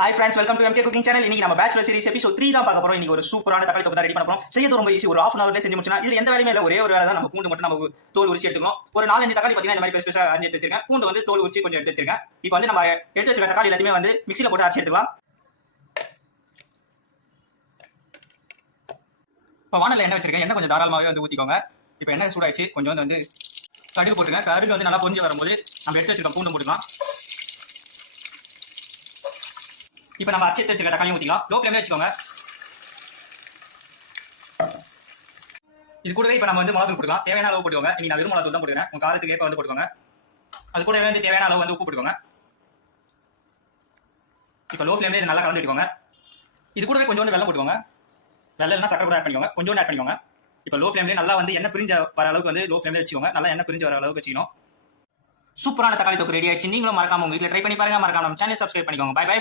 Hi friends, welcome to MK cooking channel. இன்னைக்கு நம்ம bachelor series episode 3 தான் பார்க்க போறோம். இன்னைக்கு ஒரு சூப்பரான தக்காளி தொக்கு தான் ரெடி பண்ண போறோம். செய்யறது ரொம்ப ஈஸி. ஒரு half an hour செஞ்சு முடிச்சா இதுல எந்த வேலையுமே இல்ல. ஒரே ஒரு வேலை தான். நம்ம பூண்டு மட்டும் நம்ம தோல் உரிச்சு எடுத்துக்கணும். ஒரு 4-5 தக்காளி பாத்தீங்கன்னா இந்த மாதிரி பெருசா அரிஞ்சு எடுத்து வச்சிருக்கேன். பூண்டு வந்து தோல் உரிச்சு கொஞ்சம் எடுத்து வச்சிருக்கேன். இப்போ வந்து நம்ம எடுத்து வச்சிருக்க தக்காளி எல்லாத்தையுமே வந்து மிக்ஸில போட்டு அரைச்சு எடுத்துக்கலாம். இப்போ வானல்ல எண்ணெய் வச்சிருக்கேன். எண்ணெய் கொஞ்சம் தாராளமாகவே வந்து ஊத்திக்கோங்க. இப்போ எண்ணெய் சூடாயிடுச்சு. கொஞ்சம் வந்து கடுகு போட்டுங்க. கடுகு வந்து நல்லா பொரிஞ்சு வரும்போது நம்ம எடுத்து வச்சிருக்க பூண்டு போட்டுக்கலாம். இப்போ நம்ம அரைச்சு வச்சிருக்க தக்காளி ஊத்திக்கலாம். லோ ஃப்ளேம்ல வச்சுக்கோங்க. இது கூடவே இப்போ நம்ம வந்து மிளகாய் போட்டுக்கலாம். தேவையான அளவு போட்டுக்கோங்க. இன்னைக்கு நான் வெறும் மிளகாய் தான் போட்டுக்கிறேன். உங்க காரத்துக்கு ஏற்ப வந்து போட்டுக்கோங்க. அது கூடவே வந்து தேவையான அளவு வந்து உப்பு போட்டுக்கோங்க. இப்போ லோ ஃப்ளேம்ல இது நல்லா கலந்து விட்டுக்கோங்க. இது கூடவே கொஞ்சோண்டு வெல்லம் போட்டுக்கோங்க. வெல்லம் இல்லைனா சக்கரை கூட ஆட் பண்ணிக்கோங்க. கொஞ்சோண்டு ஆட் பண்ணிக்கோங்க. இப்போ லோ ஃப்ளேம்ல நல்லா வந்து எண்ணெய் பிரிஞ்ச வர அளவுக்கு வந்து லோ ஃப்ளேம்ல வச்சுக்கோங்க. நல்லா எண்ணெய் பிரிஞ்சு வர அளவுக்கு வச்சுக்கணும். சூப்பரான தக்காளி தொக்கு ரெடி ஆயிடுச்சு. நீங்களும் மறக்காம உங்க வீட்டில் ட்ரை பண்ணி பாருங்க. மறக்காம நம்ம சேனல் சப்ஸ்கிரைப் பண்ணிக்கோங்க. Bye by.